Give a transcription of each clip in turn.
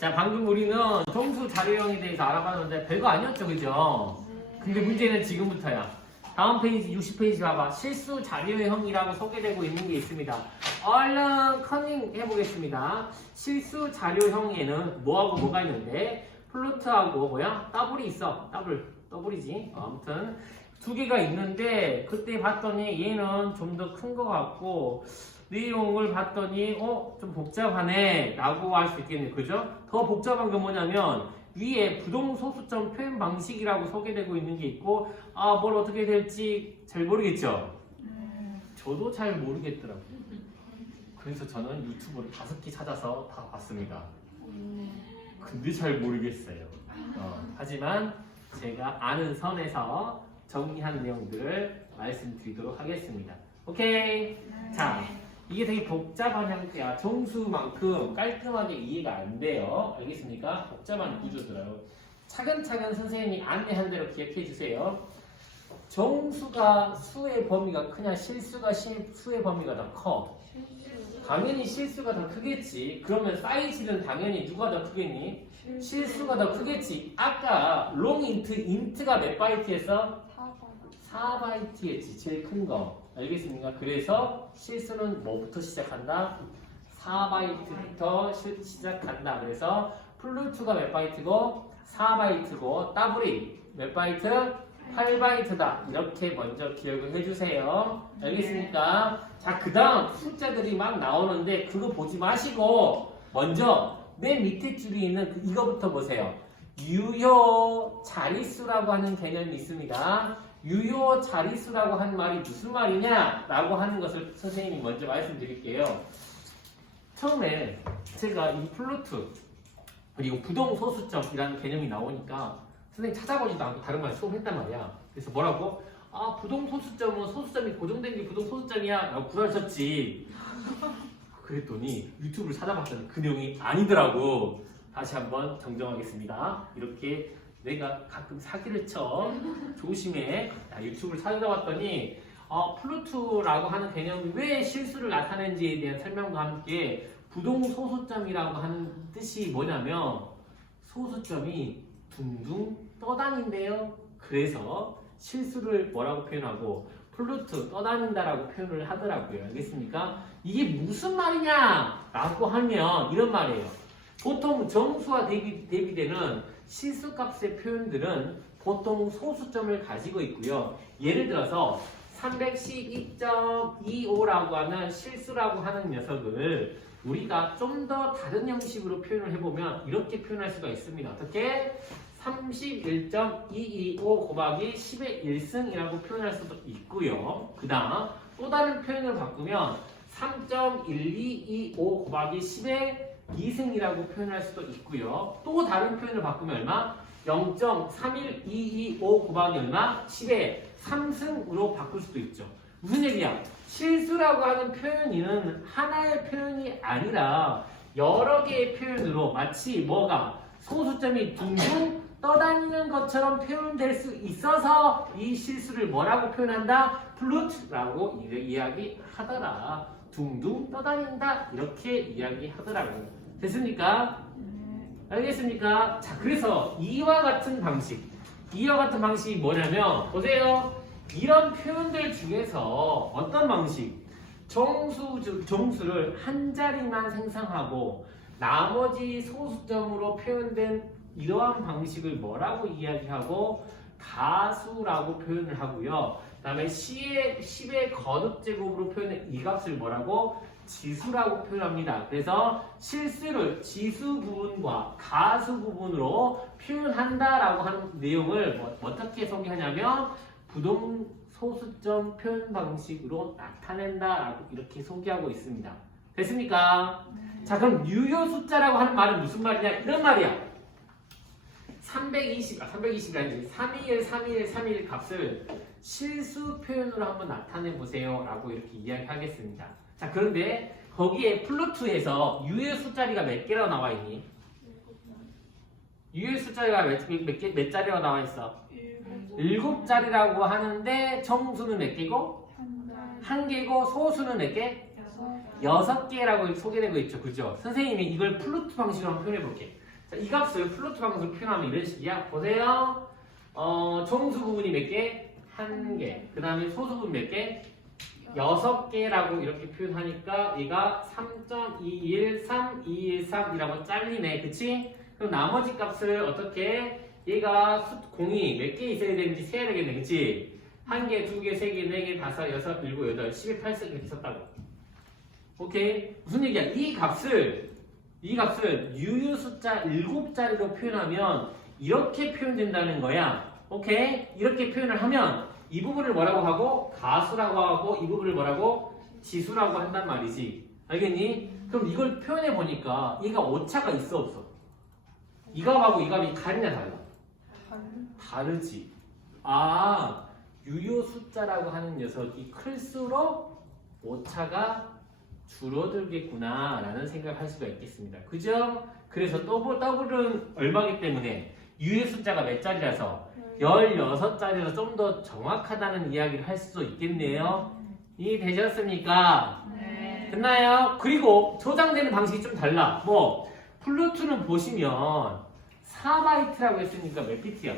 자, 방금 우리는 정수 자료형에 대해서 알아봤는데 별거 아니었죠, 그죠? 근데 문제는 지금부터야. 다음 페이지 60페이지 봐봐. 실수 자료형이라고 소개되고 있는 게 있습니다. 얼른 커닝 해보겠습니다. 실수 자료형에는 뭐하고 뭐가 있는데 플로트하고 뭐야? 더블이 있어. 더블이지. 아무튼 두 개가 있는데 그때 봤더니 얘는 좀 더 큰 거 같고 내용을 봤더니 좀 복잡하네 라고 할 수 있겠네요. 그죠? 더 복잡한 건 뭐냐면 위에 부동소수점 표현 방식이라고 소개되고 있는 게 있고 뭘 어떻게 될지 잘 모르겠죠? 저도 잘 모르겠더라고요. 그래서 저는 유튜브를 5개 찾아서 다 봤습니다. 근데 잘 모르겠어요. 하지만 제가 아는 선에서 정리한 내용들을 말씀드리도록 하겠습니다. 오케이? 자, 이게 되게 복잡한 형태야. 정수만큼 깔끔하게 이해가 안 돼요. 알겠습니까? 복잡한 구조들어요. 차근차근 선생님이 안내한 대로 기억해 주세요. 정수가 수의 범위가 크냐, 실수가 수의 범위가 더 커? 당연히 실수가 더 크겠지. 그러면 사이즈는 당연히 누가 더 크겠니? 실수가 더 크겠지. 아까 인트가 몇 바이트였어? 4바이트였지. 제일 큰 거. 알겠습니까? 그래서 실수는 뭐부터 시작한다? 4바이트부터 시작한다. 그래서 플루트가 몇 바이트고? 4바이트고 더블이 몇 바이트? 8바이트다. 이렇게 먼저 기억을 해주세요. 알겠습니까? 자, 그 다음 숫자들이 막 나오는데 그거 보지 마시고 먼저 맨 밑에 줄이 있는 이거부터 보세요. 유효 자릿수라고 하는 개념이 있습니다. 유효 자릿수라고 하는 말이 무슨 말이냐? 라고 하는 것을 선생님이 먼저 말씀드릴게요. 처음에 제가 이 플루트 그리고 부동소수점이라는 개념이 나오니까 선생님 찾아보지도 않고 다른 말 수업했단 말이야. 그래서 뭐라고? 부동소수점은 소수점이 고정된 게 부동소수점이야 라고 구라하셨지. 그랬더니 유튜브를 찾아봤더니 그 내용이 아니더라고. 다시 한번 정정하겠습니다. 이렇게 내가 가끔 사기를 쳐. 조심해. 유튜브를 찾아봤더니 플루트라고 하는 개념이 왜 실수를 나타내는지에 대한 설명과 함께 부동소수점이라고 하는 뜻이 뭐냐면 소수점이 둥둥 떠다닌대요. 그래서 실수를 뭐라고 표현하고 플루트 떠다닌다라고 표현을 하더라고요. 알겠습니까? 이게 무슨 말이냐? 라고 하면 이런 말이에요. 보통 정수와 대비되는 실수값의 표현들은 보통 소수점을 가지고 있고요. 예를 들어서 312.25라고 하는 실수라고 하는 녀석을 우리가 좀 더 다른 형식으로 표현을 해보면 이렇게 표현할 수가 있습니다. 어떻게? 31.225 곱하기 10의 1승이라고 표현할 수도 있고요. 그 다음 또 다른 표현을 바꾸면 3.1225 곱하기 10의 2승이라고 표현할 수도 있고요. 또 다른 표현을 바꾸면 얼마? 0.31225 곱하기 얼마? 10의 3승으로 바꿀 수도 있죠. 무슨 얘기야? 실수라고 하는 표현은 하나의 표현이 아니라 여러 개의 표현으로 마치 뭐가 소수점이 둥둥 떠다니는 것처럼 표현될 수 있어서 이 실수를 뭐라고 표현한다? 플루트라고 이야기하더라. 둥둥 떠다닌다 이렇게 이야기하더라고요. 됐습니까? 알겠습니까? 자, 그래서 이와 같은 방식이 뭐냐면 보세요. 이런 표현들 중에서 어떤 방식? 정수를 한 자리만 생성하고 나머지 소수점으로 표현된 이러한 방식을 뭐라고 이야기하고 가수라고 표현을 하고요. 그 다음에 10의 거듭제곱으로 표현된 이 값을 뭐라고? 지수라고 표현합니다. 그래서 실수를 지수 부분과 가수 부분으로 표현한다라고 하는 내용을 어떻게 소개하냐면 부동소수점 표현 방식으로 나타낸다라고 이렇게 소개하고 있습니다. 됐습니까? 자, 그럼 유효 숫자라고 하는 말은 무슨 말이냐? 이런 말이야. 320이 아니지. 321 값을 실수 표현으로 한번 나타내 보세요. 라고 이렇게 이야기하겠습니다. 자, 그런데 거기에 플루트에서 유효 숫자리가 몇 개라고 나와 있니? 유효 숫자리가 몇 자리라고 나와 있어? 7자리라고 하는데 정수는 몇 개고? 1개고 소수는 몇 개? 6개라고 소개되고 있죠. 그죠? 선생님이 이걸 플루트 방식으로 한번 표현해 볼게. 자, 이 값을 플로트 방식으로 표현하면 이런 식이야. 보세요. 정수 부분이 몇 개? 1개. 그 다음에 소수 부분 몇 개? 6개라고 이렇게 표현하니까 얘가 3.213이라고 잘리네. 그치? 그럼 나머지 값을 어떻게? 얘가 공이 몇 개 있어야 되는지 세야 되겠네. 그치? 1개, 2개, 3개, 4개, 5, 6, 7, 8, 10에 8씩 이렇게 썼다고. 오케이? 무슨 얘기야? 이 값을 유효 숫자 7자리로 표현하면 이렇게 표현된다는 거야. 오케이? 이렇게 표현을 하면 이 부분을 뭐라고 하고? 가수라고 하고 이 부분을 뭐라고? 지수라고 한단 말이지. 알겠니? 그럼 이걸 표현해 보니까 얘가 오차가 있어 없어? 이 값하고 이 값이 다르냐 달라? 다르지. 아, 유효 숫자라고 하는 녀석이 클수록 오차가 줄어들겠구나 라는 생각을 할 수가 있겠습니다. 그죠? 그래서 더블은 얼마기 때문에 유효 숫자가 몇 자리라서 16자리라서 좀 더 정확하다는 이야기를 할 수도 있겠네요. 이해되셨습니까? 네. 됐나요? 그리고 저장되는 방식이 좀 달라. 뭐 플루트는 보시면 4바이트라고 했으니까 몇 비트야?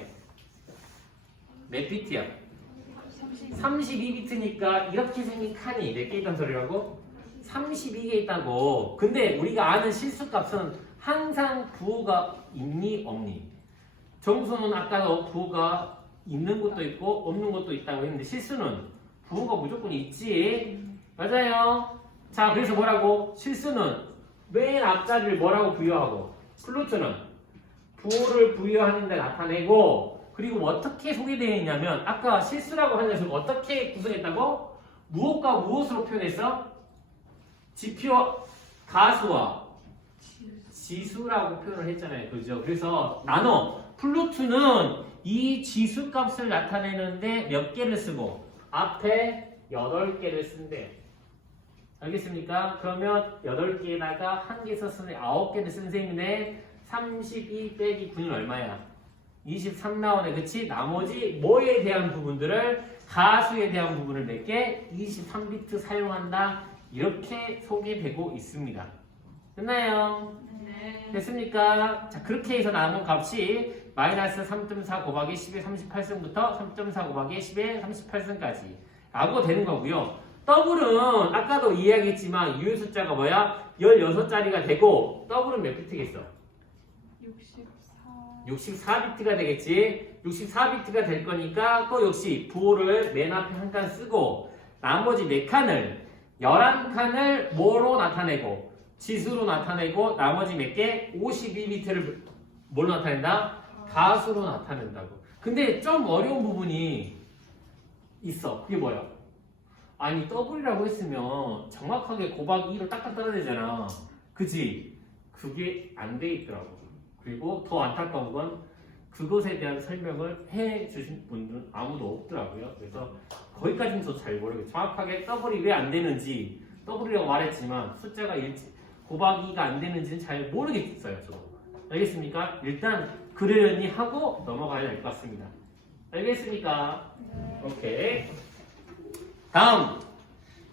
몇 비트야? 32비트니까 이렇게 생긴 칸이 몇 개 있단 소리라고? 32개 있다고. 근데 우리가 아는 실수값은 항상 부호가 있니 없니? 정수는 아까도 부호가 있는 것도 있고 없는 것도 있다고 했는데 실수는 부호가 무조건 있지. 맞아요. 자, 그래서 뭐라고? 실수는 맨 앞자리를 뭐라고 부여하고 플루트는 부호를 부여하는 데 나타내고 그리고 어떻게 소개되어 있냐면 아까 실수라고 한 녀석 어떻게 구성했다고? 무엇과 무엇으로 표현했어? 지표 가수와 지수라고 표현을 했잖아요. 그죠? 그래서 나눠 플루트는 이 지수값을 나타내는데 몇 개를 쓰고 앞에 8개를 쓴대요. 알겠습니까? 그러면 8개에다가 1개 썼으면 9개를 쓴 셈이네. 32 빼기 9는 얼마야? 23 나오네. 그치? 나머지 뭐에 대한 부분들을 가수에 대한 부분을 몇 개? 23비트 사용한다. 이렇게 소개되고 있습니다. 됐나요? 네. 됐습니까? 자, 그렇게 해서 나온 값이 마이너스 3.4 곱하기 10의 38승부터 3.4 곱하기 10의 38승까지 라고 되는 거고요. 더블은 아까도 이야기했지만 유효 숫자가 뭐야? 16자리가 되고 더블은 몇 비트겠어? 64비트가 되겠지. 64비트가 될 거니까 또 역시 부호를 맨 앞에 한 칸 쓰고 나머지 4칸을 11칸을 뭐로 나타내고 지수로 나타내고 나머지 몇 개? 52비트를 뭘로 나타낸다? 가수로 나타낸다고. 근데 좀 어려운 부분이 있어. 그게 뭐야? 아니 더블이라고 했으면 정확하게 곱하기 2로 딱딱 떨어내잖아. 그치? 그게 안 돼 있더라고. 그리고 더 안타까운 건 그것에 대한 설명을 해 주신 분들은 아무도 없더라고요. 그래서 거기까지는 저 잘 모르겠어요. 정확하게 더블이 왜 안 되는지 더블이라고 말했지만 숫자가 곱하기가 안 되는지는 잘 모르겠어요. 저도. 알겠습니까? 일단 그러려니 하고 넘어가야 될 것 같습니다. 알겠습니까? 오케이. 다음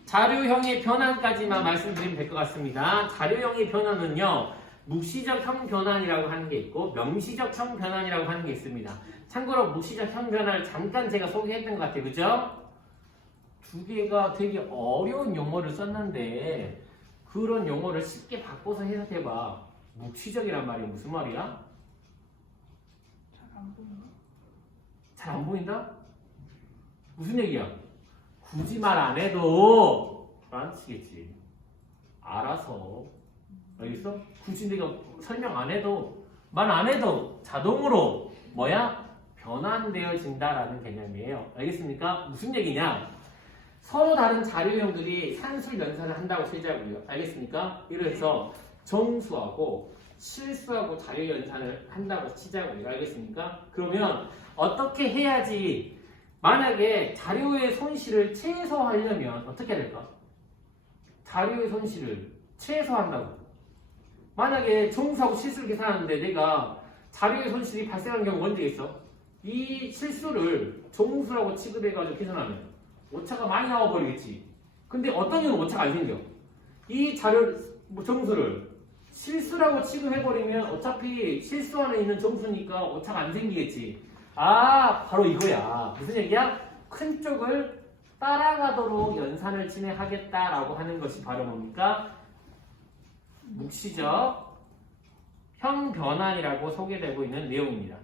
자료형의 변환까지만 말씀드리면 될 것 같습니다. 자료형의 변환은요. 묵시적 형 변환이라고 하는 게 있고 명시적 형 변환이라고 하는 게 있습니다. 참고로 묵시적 형 변환을 잠깐 제가 소개했던 것 같아요. 그죠? 두 개가 되게 어려운 용어를 썼는데 그런 용어를 쉽게 바꿔서 해석해봐. 묵시적이란 말이 무슨 말이야? 잘 안 보인다? 무슨 얘기야? 굳이 말 안 해도 라는 뜻이겠지. 알아서. 알겠어? 굳이 내가 설명 안 해도 말 안 해도 자동으로 뭐야? 변환되어진다라는 개념이에요. 알겠습니까? 무슨 얘기냐? 서로 다른 자료형들이 산술 연산을 한다고 치자고요. 알겠습니까? 이래서 정수하고 실수하고 자료 연산을 한다고 치자고요. 알겠습니까? 그러면 어떻게 해야지 만약에 자료의 손실을 최소화하려면 어떻게 해야 될까? 자료의 손실을 최소화한다고. 만약에 정수하고 실수를 계산하는데 내가 자료의 손실이 발생하는 경우가 언제 있어? 이 실수를 정수라고 취급해가지고 계산하면 오차가 많이 나와버리겠지. 근데 어떤 경우는 오차가 안 생겨. 이 자료 정수를 실수라고 취급해버리면 어차피 실수 안에 있는 정수니까 오차가 안 생기겠지. 아, 바로 이거야. 무슨 얘기야? 큰 쪽을 따라가도록 연산을 진행하겠다라고 하는 것이 바로 뭡니까? 묵시적 형변환이라고 소개되고 있는 내용입니다.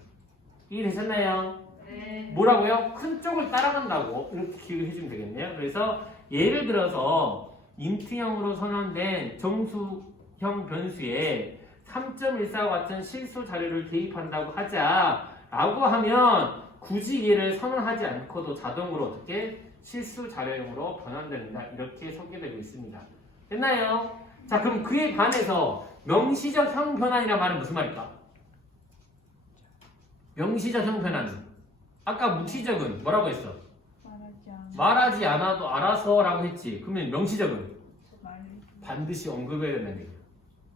이해되셨나요? 네. 뭐라고요? 큰 쪽을 따라간다고 이렇게 기억해 주면 되겠네요. 그래서 예를 들어서 인트형으로 선언된 정수형 변수에 3.14와 같은 실수 자료를 대입한다고 하자라고 하면 굳이 얘를 선언하지 않고도 자동으로 어떻게 실수 자료형으로 변환됩니다. 이렇게 소개되고 있습니다. 됐나요? 자, 그럼 그에 반해서 명시적 형 변환이란 말은 무슨 말일까? 명시적 형 변환은 아까 묵시적은 뭐라고 했어? 말하지 않아도 알아서라고 했지. 그러면 명시적은 반드시 언급해야 된다는 얘기야.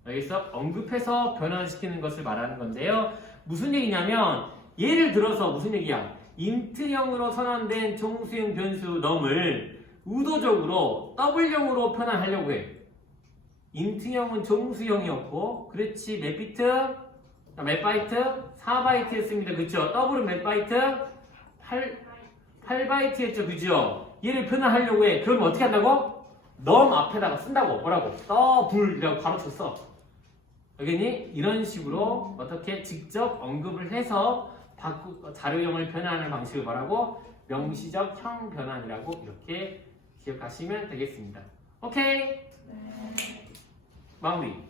알겠어? 언급해서 변환시키는 것을 말하는 건데요. 무슨 얘기냐면 예를 들어서 무슨 얘기야? 인트형으로 선언된 정수형 변수 넘을 의도적으로 W형으로 변환하려고 해. 인트형은 정수형이었고, 그렇지, 몇 비트? 몇 바이트? 4바이트였습니다. 그쵸? W는 몇 바이트? 8바이트였죠. 그죠? 얘를 변환하려고 해. 그러면 어떻게 한다고? 넘 앞에다가 쓴다고. 뭐라고? 더블이라고 바로 쳤어. 알겠니? 이런 식으로 어떻게 직접 언급을 해서 자료형을 변환하는 방식을 뭐라고? 명시적 형 변환이라고 이렇게 기억하시면 되겠습니다. 오케이? 마무리.